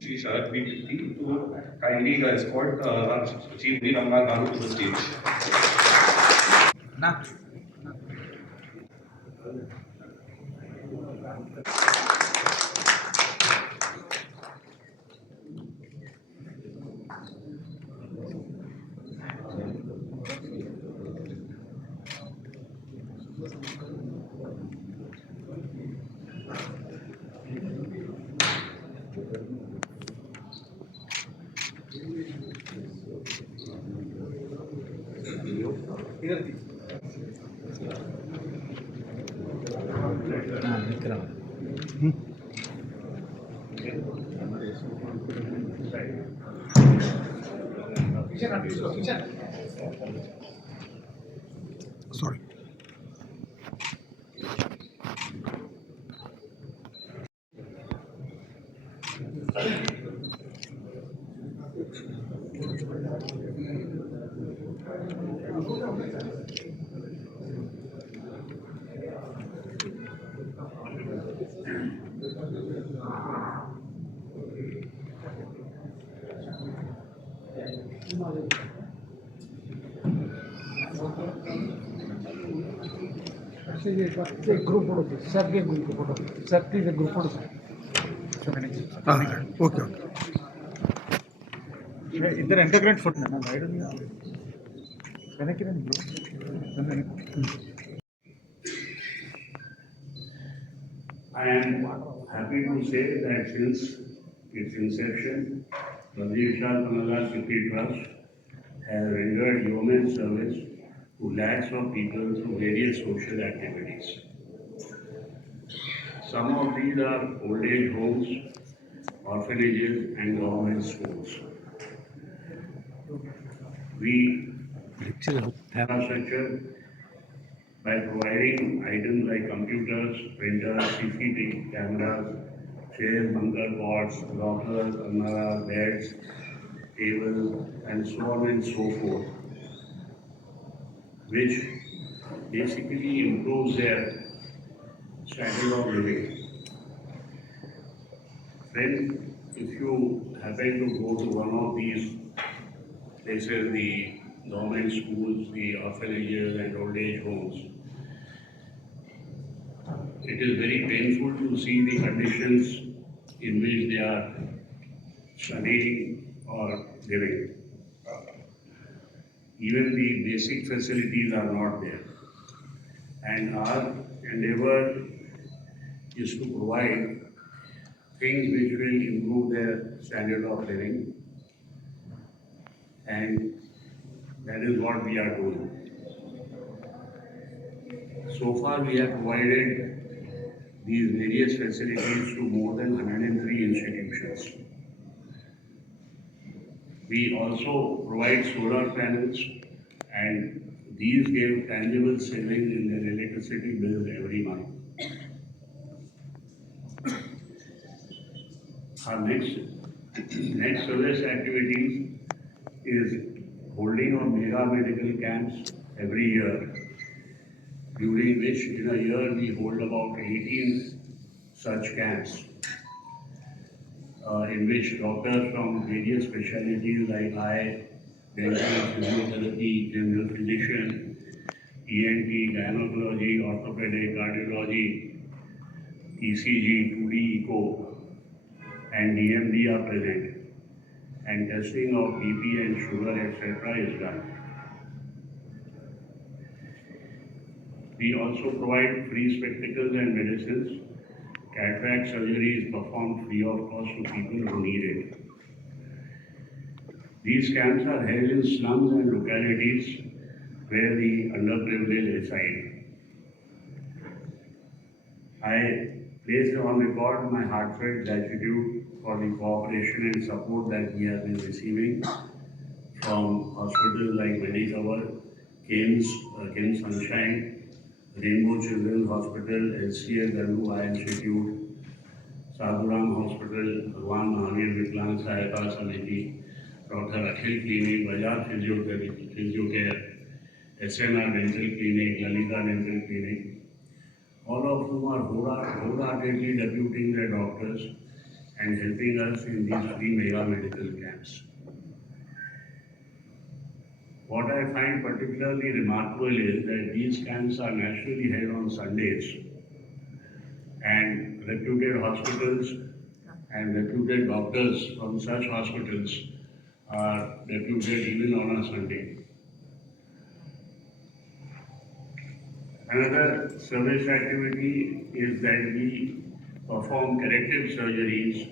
Shri Pitti to kindly escort Chief RamanaAt to the stage. Sorry. Group photo सबके group photo सबके group photo Okay. इधर integrate photo ना guide I am happy to say that since its inception, Badrivishal Pannalal Pitti Trust has rendered yeoman service to lakhs of people through various social activities. Some of these are old age homes, orphanages, and government schools. We infrastructure by providing items like computers, printers, CCTV cameras, chairs, bunker cots, lockers, almirahs, beds, tables, and so on and so forth, which basically improves their standard of living. Friend, if you happen to go to one of these places, the government schools, the orphanages and old age homes, it is very painful to see the conditions in which they are studying or living. Even the basic facilities are not there. And our endeavor is to provide things which will improve their standard of living. And that is what we are doing. So far, we have provided these various facilities to more than 103 institutions. We also provide solar panels, and these give tangible savings in their electricity bills every month. Our next service activities is holding of mega medical camps every year, during which in a year we hold about 18 such camps, in which doctors from various specialties like eye, dental, physiotherapy, general physician, ENT, gynecology, orthopedic, cardiology, ECG, 2D echo, and DMD are present, and testing of BP and sugar, etc. is done. We also provide free spectacles and medicines. Cataract surgery is performed free of cost to people who need it. These camps are held in slums and localities where the underprivileged reside. I place on record my heartfelt gratitude for the cooperation and support that we have been receiving from hospitals like Medicover, Kane Sunshine, Rainbow Children's Hospital, LCA Gandu Eye Institute, Sadhuram Hospital, Bhagwan Mahavir Viklang Sahayata Samiti, Dr. Akhil Clinic, Bajaj Physiocare, SNR Dental Clinic, Lalita Dental Clinic, all of whom are wholeheartedly deputing their doctors and helping us in these free mega medical camps. What I find particularly remarkable is that these camps are naturally held on Sundays, and reputed hospitals and reputed doctors from such hospitals are deputed even on a Sunday. Another service activity is that we perform corrective surgeries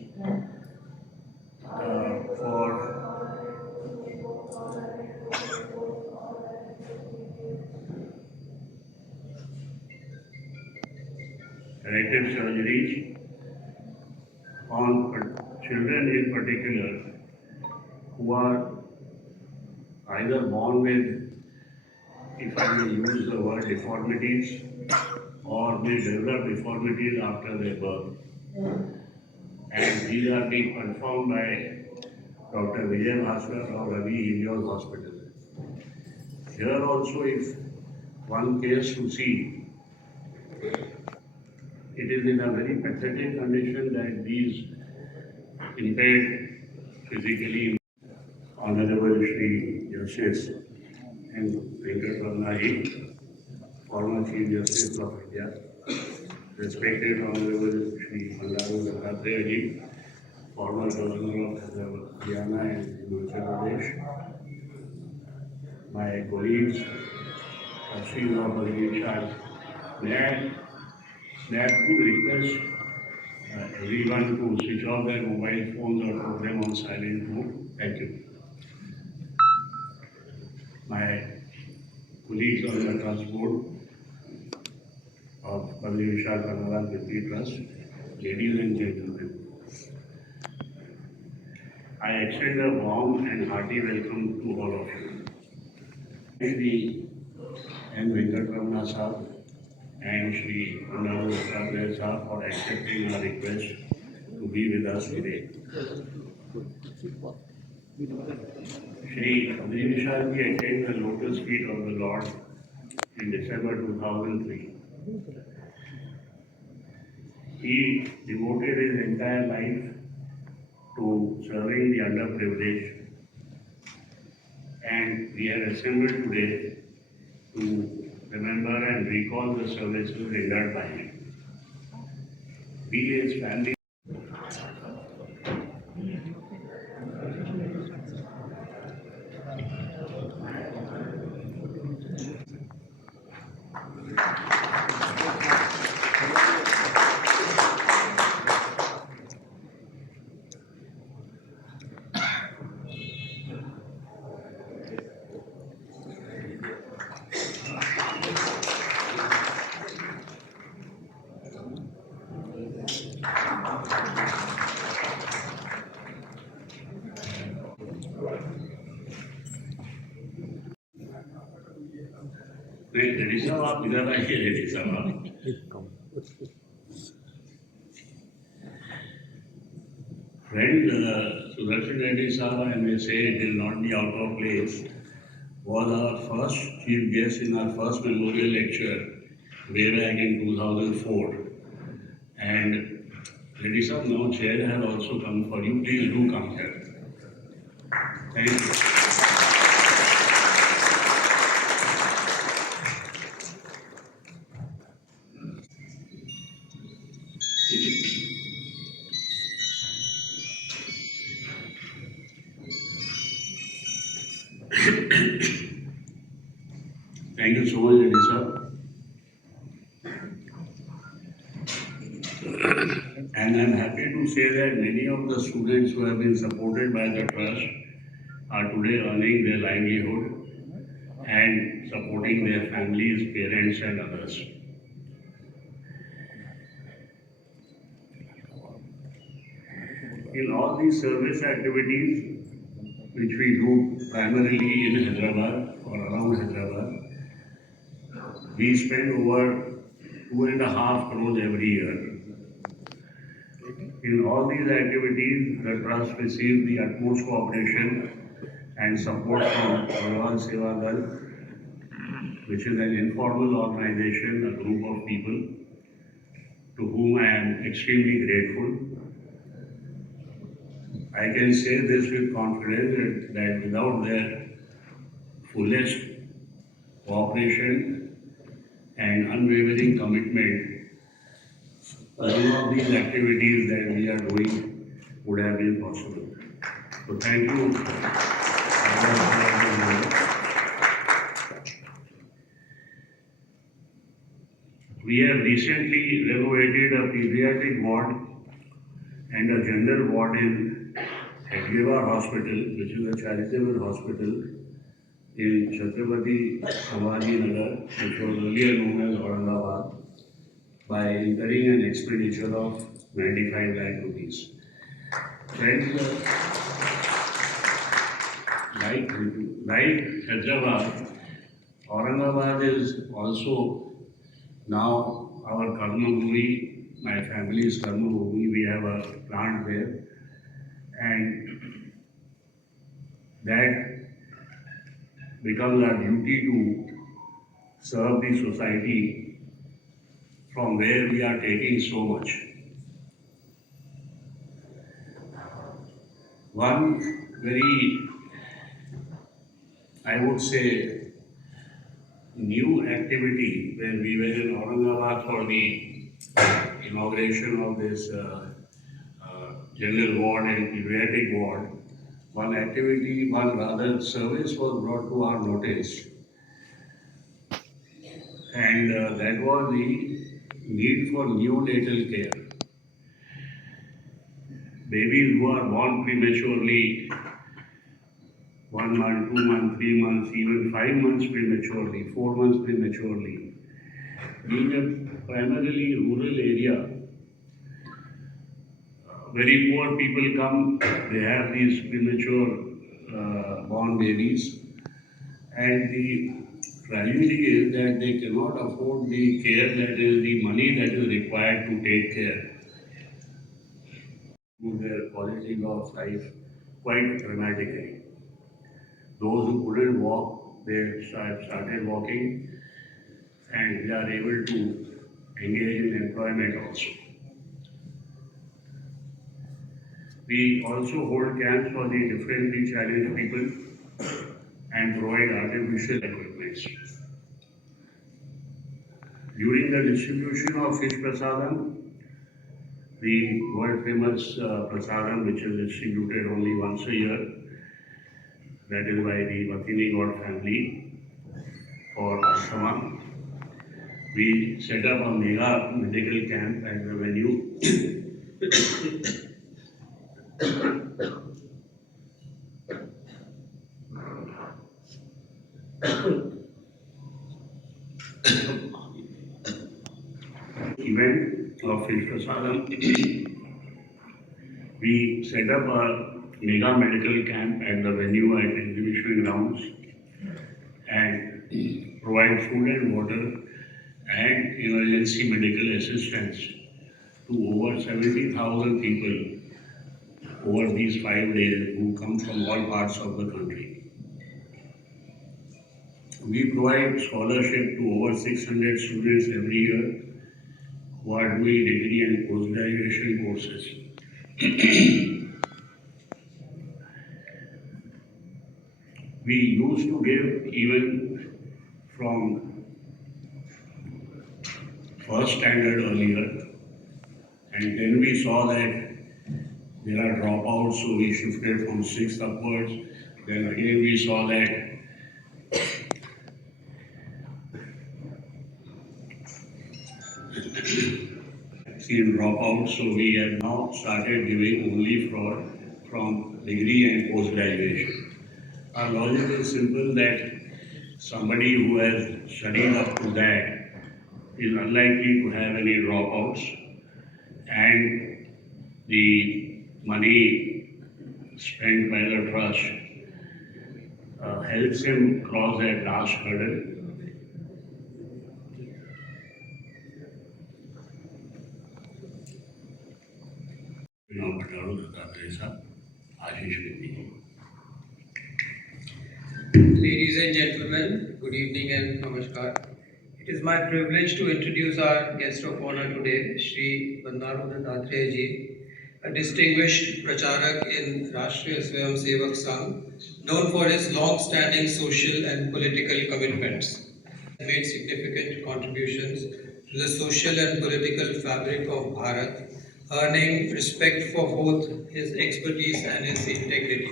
for corrective surgeries on children in particular who are either born with, if I may use the word, deformities, or may develop deformities after their birth. And these are being performed by Dr. Vijay Bhaskar of Ravi Helios Hospital. Here also, if one cares to see, it is in a very pathetic condition that these impaired physically Honorable Shri Justice and Venkat former Chief Justice of India, respected Honorable Shri Pannalal, former Governor of Haryana and Himachal Pradesh, my colleagues, Shri of Badrivishal, may I request everyone to switch off their mobile phones or put them on silent mode. Thank you. My colleagues on the trust board of Badrivishal Pannalal Pitti Trust, ladies and gentlemen, I extend a warm and hearty welcome to all of you. Shri N. Venkat Sahab and Shri Pannalal Sahab for accepting our request to be with us today. Shri Badrivishal attained the lotus feet of the Lord in December 2003. He devoted his entire life to serving the underprivileged, and we are assembled today to remember and recall the services rendered by him. We, his family, Reddy साहब आप इधर आइए रेड्डी साहब Friend Sudarshan Reddy Sahab, I may say it will not be out of place, was our first chief guest in our first memorial lecture way back in 2004. And Reddy Sahab, now chair has also come for you. Please do come here. Thank you. Thank you so much, Reddy Sahab. And I'm happy to say that many of the students who have been supported by the trust are today earning their livelihood and supporting their families, parents and others. In all these service activities, which we do primarily in Hyderabad or around Hyderabad, we spend over 2.5 crores every year. In all these activities, the trust receives the utmost cooperation and support from Pannalal Seva Dal, which is an informal organization, a group of people to whom I am extremely grateful. I can say this with confidence that without their fullest cooperation and unwavering commitment, none of these activities that we are doing would have been possible. So thank you. We have recently renovated a pediatric ward and a general ward in Hedgewar Hospital, which is a charitable hospital in Chhatrapati Sambhaji Nagar, which was earlier known as Aurangabad, by incurring an expenditure of 95 lakh rupees. Friends, like Hyderabad, Aurangabad is also now our Karma Bhumi, my family's Karma Bhumi. We have a plant there, and that becomes our duty to serve the society from where we are taking so much. One very, I would say, new activity when we were in Aurangabad for the inauguration of this general ward and pediatric ward, one activity, one rather service was brought to our notice, and that was the need for neonatal care. Babies who are born prematurely, 1 month, 2 months, 3 months, even 5 months prematurely, 4 months prematurely. Being a primarily rural area, very poor people come, they have these premature born babies, and the tragedy is that they cannot afford the care, that is the money that is required to take care to their quality of life quite dramatically. Those who couldn't walk, they started walking, and they are able to engage in employment also. We also hold camps for the differently challenged people and provide artificial equipment. During the distribution of fish prasadam, the world famous prasadam, which is distributed only once a year, that is by the Bhatini God family for Asthma. We set up a mega medical camp at the venue. Event of fish prasadam. We set up a mega medical camp at the venue at exhibition grounds and provide food and water and emergency medical assistance to over 70,000 people over these 5 days who come from all parts of the country. We provide scholarship to over 600 students every year who are doing degree and post-graduation courses. We used to give even from first standard earlier, and then we saw that there are dropouts, so we shifted from 6th upwards. Then again we saw that seen dropouts, so we have now started giving only from degree and post-graduation. Our logic is simple, that somebody who has studied up to that is unlikely to have any dropouts, and the money spent by the trust helps him cross that last hurdle. Now, Ladies and gentlemen, good evening and namaskar. It is my privilege to introduce our guest of honor today, Shri Pannalal ji, a distinguished pracharak in Rashtriya Swayam Sevak Sangh, known for his long-standing social and political commitments. He made significant contributions to the social and political fabric of Bharat, earning respect for both his expertise and his integrity.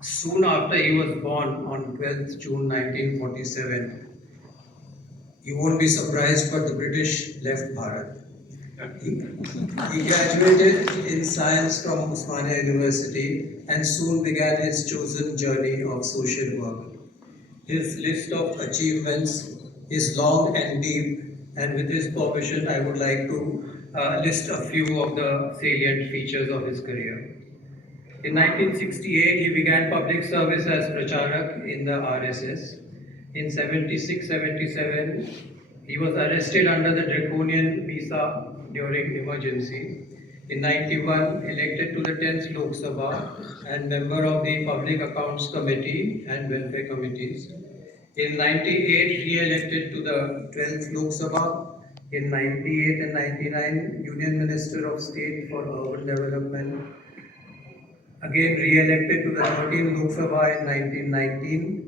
Soon after he was born on 12th June 1947, you won't be surprised, but the British left Bharat. He graduated in science from Osmania University and soon began his chosen journey of social work. His list of achievements is long and deep, and with his permission, I would like to list a few of the salient features of his career. In 1968, he began public service as Pracharak in the RSS. In 76-77, he was arrested under the draconian visa during emergency. In 91, elected to the 10th Lok Sabha and member of the Public Accounts Committee and Welfare Committees. In 98, re-elected to the 12th Lok Sabha. In 98 and 99, Union Minister of State for Urban Development. Again re-elected to the 13th Lok Sabha in 1919,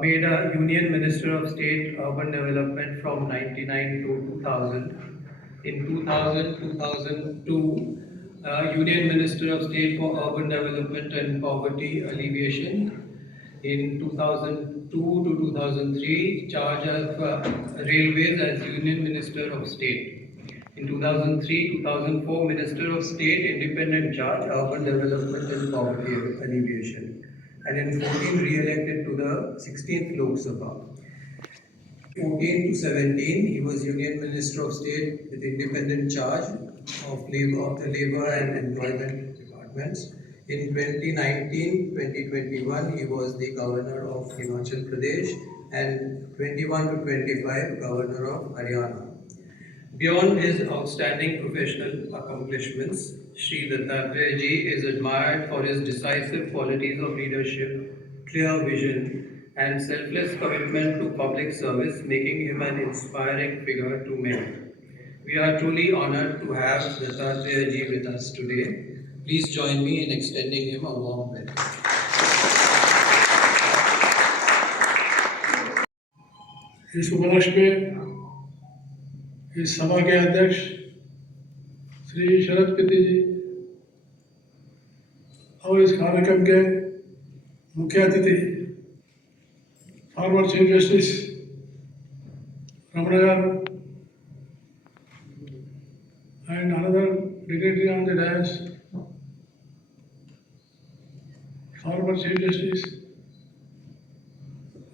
made a Union Minister of State Urban Development from 99 to 2000. In 2000-2002, Union Minister of State for Urban Development and Poverty Alleviation. In 2002 to 2003, charge of Railways as Union Minister of State. In 2003-2004, Minister of State, Independent Charge, Urban Development and Poverty Alleviation. And in 14, re-elected to the 16th Lok Sabha. 14 to 17, he was Union Minister of State with independent charge of the Labour and Employment Departments. In 2019-2021, he was the Governor of Himachal Pradesh and 21 to 25, Governor of Haryana. Beyond his outstanding professional accomplishments, Shri Dattatreya ji is admired for his decisive qualities of leadership, clear vision, and selfless commitment to public service, making him an inspiring figure to many. We are truly honored to have Dattatreya ji with us today. Please join me in extending him a warm welcome. इस उपलक्ष्य में इस सभा के अध्यक्ष श्री शरद पित्ती जी और इस कार्यक्रम के मुख्य अतिथि former chief justice RamanaAt and another dignitary on the dais, former Chief Justice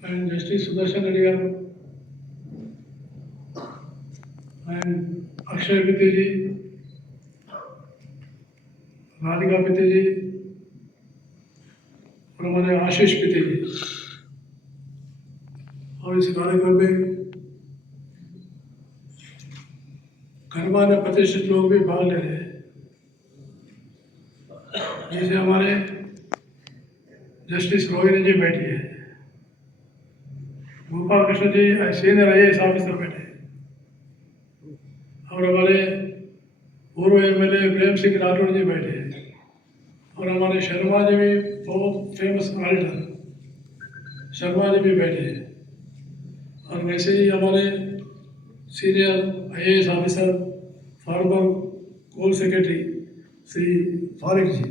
and Justice Sudarshan Reddy garu and Akshay Pitti ji, Radhika Pitti ji और हमारे आशीष पित्ती जी। और इस कार्यक्रम में गणमान्य प्रतिष्ठित लोग भी भाग ले रहे हैं, जैसे हमारे जस्टिस रोहिणी जी बैठी है, Gopal Krishna ji senior IAS officer बैठे हैं, और हमारे पूर्व MLA प्रेम सिंह राठौड़ जी बैठे हैं, और हमारे शर्मा जी भी बहुत फेमस ऑडिटर शर्मा जी भी बैठे हैं, और वैसे ही हमारे senior IAS officer former coal secretary Shri Farik ji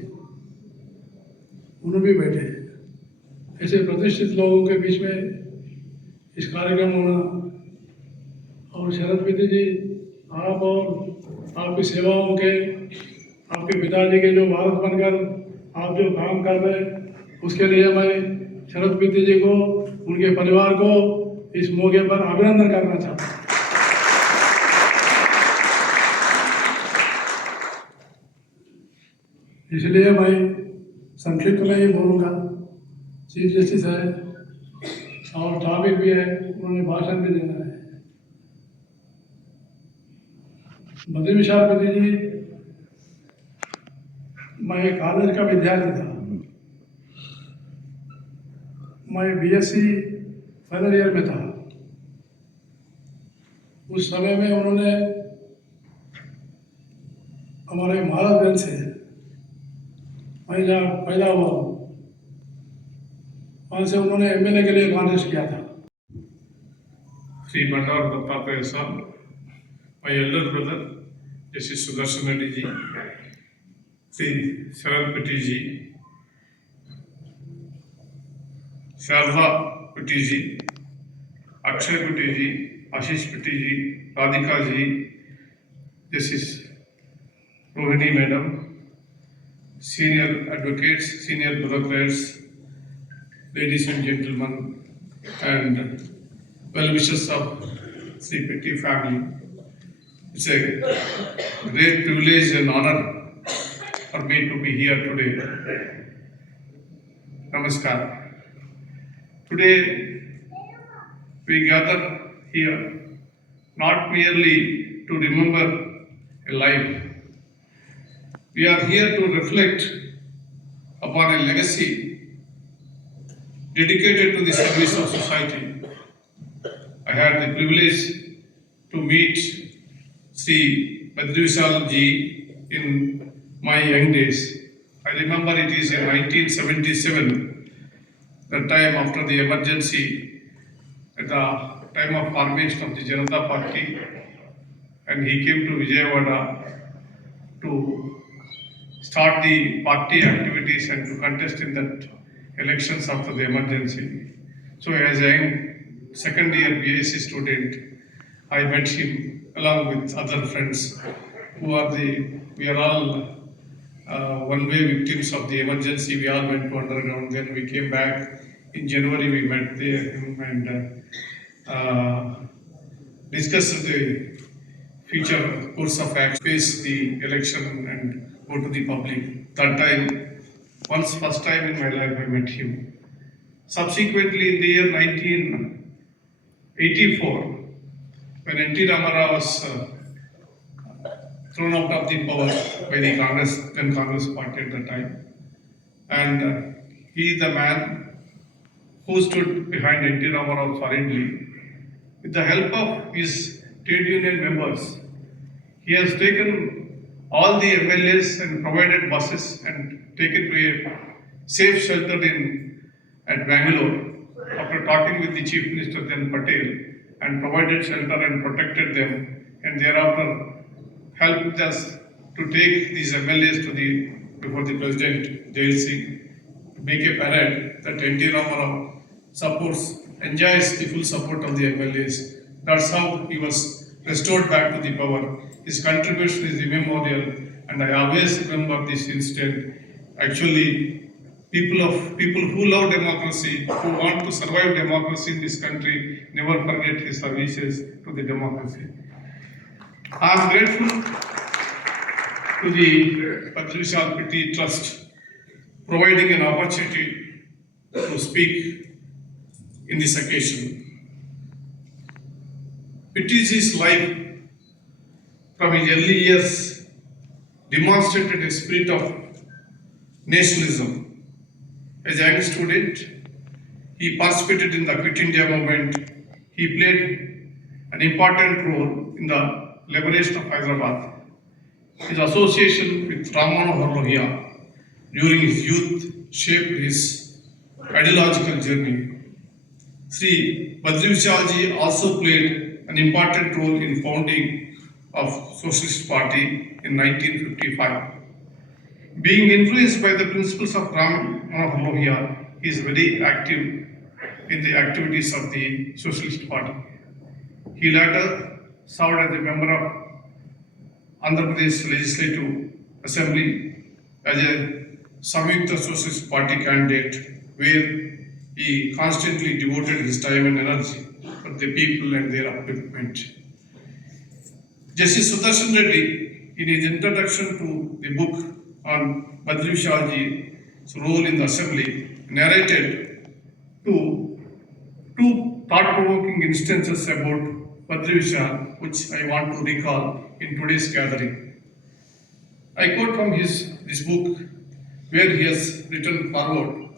उन्होंने भी बैठे हैं। ऐसे प्रतिष्ठित लोगों के बीच में इस कार्यक्रम होना, और शरद पित्ती जी आप और आपकी सेवाओं के आपके पिताजी के जो भारत बनकर आप जो काम कर रहे हैं उसके लिए मैं शरद पित्ती जी को उनके परिवार को इस मौके पर अभिनंदन करना चाहता हूँ। इसलिए मैं संक्षिप्त में ही बोलूँगा। चीफ जस्टिस है और टॉपिक भी है, उन्होंने भाषण भी देना है। बद्रीविशाल पित्ती जी, मैं कॉलेज का विद्यार्थी था। मैं बीएससी फाइनल ईयर में था। उस समय में उन्होंने हमारे महाराजगंज से, मैं जहाँ पैदा हुआ हूँ, वहाँ से उन्होंने एमएलए के लिए कॉन्टेस्ट किया था। Shri Pannalal Dattapaya sir, my elder brother, Justice Sudarshan Reddy ji, Shri Sharan Pitti ji, Sharda Pitti ji, Akshay Pitti ji, Ashish Pitti ji, Radhika ji, Justice Rohini madam, senior advocates, senior bureaucrats, ladies and gentlemen, and well-wishers of Shri Pitti family. It's a great privilege and honor for me to be here today. Namaskar. Today we gather here not merely to remember a life. We are here to reflect upon a legacy dedicated to the service of society. I had the privilege to meet Shri Badrivishal ji in my young days. I remember it is in 1977, the time after the emergency, at the time of formation of the Janata Party, and he came to Vijayawada to start the party activities and to contest in that elections after the emergency. So as a young second year BSc student, I met him along with other friends we are all one-way victims of the emergency. We all went to underground, then we came back. In January we met him and discussed the future course of action, face the election and go to the public. That time, first time in my life I met him. Subsequently in the year 1984, when N.T. Ramarao was thrown out of the power by the Congress party at the time, and he is the man who stood behind N.T. Ramarao solidly. With the help of his trade union members, he has taken all the MLAs and provided buses and taken to a safe shelter at Bangalore. After talking with the Chief Minister then Patel, and provided shelter and protected them, and thereafter helped us to take these MLAs before the President Jail Singh to make a parade that N.T. Ramarao enjoys the full support of the MLAs. That's how he was restored back to the power. His contribution is immemorial, and I always remember this incident. Actually, people who love democracy, who want to survive democracy in this country, never forget his services to the democracy. I am grateful to the Badrivishal Pitti Trust providing an opportunity to speak in this occasion. Pitti's life from his early years demonstrated a spirit of nationalism. As a young student, he participated in the Quit India movement. He played an important role in the liberation of Hyderabad. His association with RamanaAt during his youth shaped his ideological journey. Shri Badrivishal also played an important role in founding of Socialist Party in 1955. Being influenced by the principles of RamanaAt, he is very active in the activities of the Socialist Party. He later served as a member of Andhra Pradesh Legislative Assembly as a Samyukta Socialist Party candidate, where he constantly devoted his time and energy for the people and their upliftment. Justice Sudarshan Reddy, in his introduction to the book on Badrivishalji's role in the assembly, narrated two thought-provoking instances about Badrivishal, which I want to recall in today's gathering. I quote from this book, where he has written forward.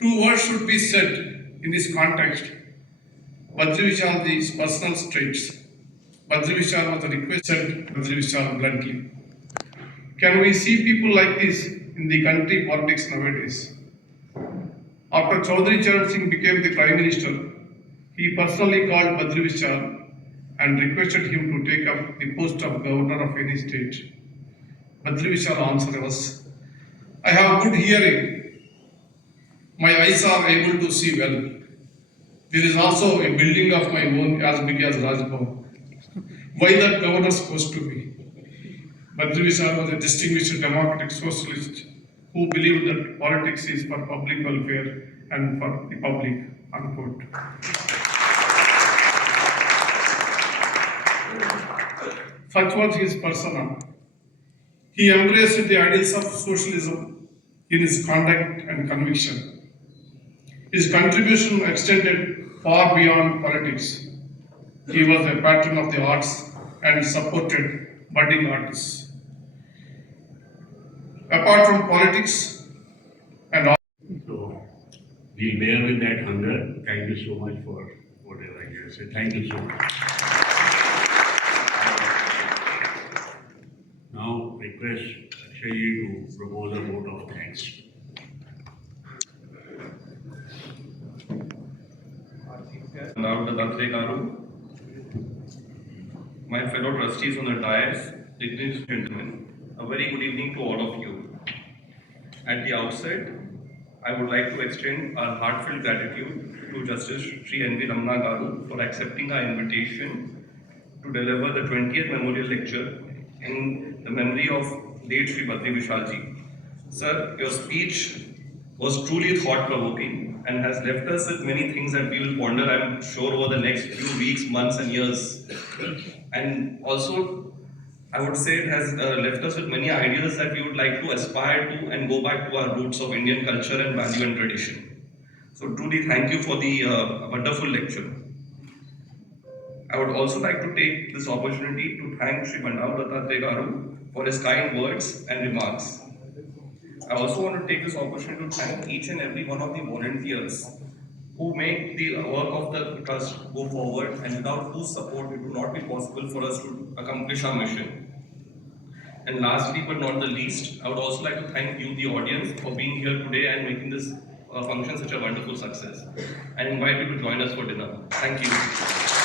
Two words should be said in this context. Badrivishalji's personal traits. Badrivishal was a request, said Badrivishal bluntly. Can we see people like this in the country politics nowadays? After Chaudhary Charan Singh became the Prime Minister, he personally called Badrivishal and requested him to take up the post of Governor of any state. Badrivishal answer was, I have good hearing. My eyes are able to see well. There is also a building of my own as big as Rajbhavan. Why that governor's post to me? Badrivishal was a distinguished democratic socialist who believed that politics is for public welfare and for the public, unquote. Such was his persona. He embraced the ideals of socialism in his conduct and conviction. His contribution extended far beyond politics. He was a patron of the arts and supported budding artists. Apart from politics and So we'll bear with that hunger. Thank you so much for whatever I can say. Thank you so much. Now request Shri to propose a vote of thanks. RamanaAt, my fellow trustees on the dais, ladies and gentlemen, a very good evening to all of you. At the outset, I would like to extend our heartfelt gratitude to Justice Shri RamanaAt for accepting our invitation to deliver the 20th memorial lecture in the memory of late Shri Badrivishalji. Sir, your speech was truly thought-provoking and has left us with many things that we will ponder, I'm sure, over the next few weeks, months and years. And also, I would say it has left us with many ideas that we would like to aspire to and go back to our roots of Indian culture and value and tradition. So truly thank you for the wonderful lecture. I would also like to take this opportunity to thank Shri Pannalal for his kind words and remarks. I also want to take this opportunity to thank each and every one of the volunteers who make the work of the trust go forward, and without whose support it would not be possible for us to accomplish our mission. And lastly but not the least, I would also like to thank you, the audience, for being here today and making this function such a wonderful success. And invite you to join us for dinner. Thank you.